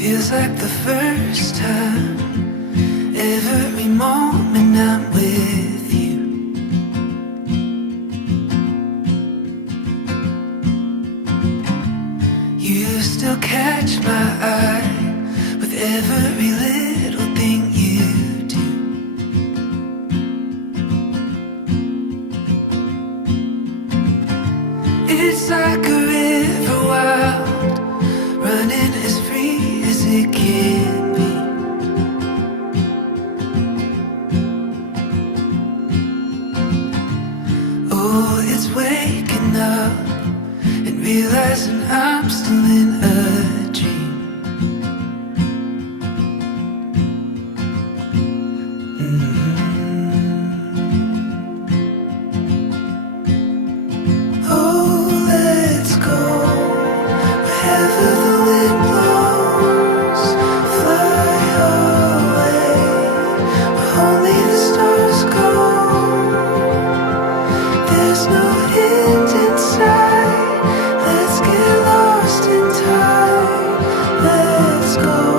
Feels like the first time, every moment I'm with you. You still catch my eye with every little thing you do. It's like a river wild, running as free as it can be. Oh, it's waking up and realizing I'm still in a dream. Oh, let's go wherever the wind blows. Fly away where only the stars go. There's no end in sight. Let's get lost in time. Let's go.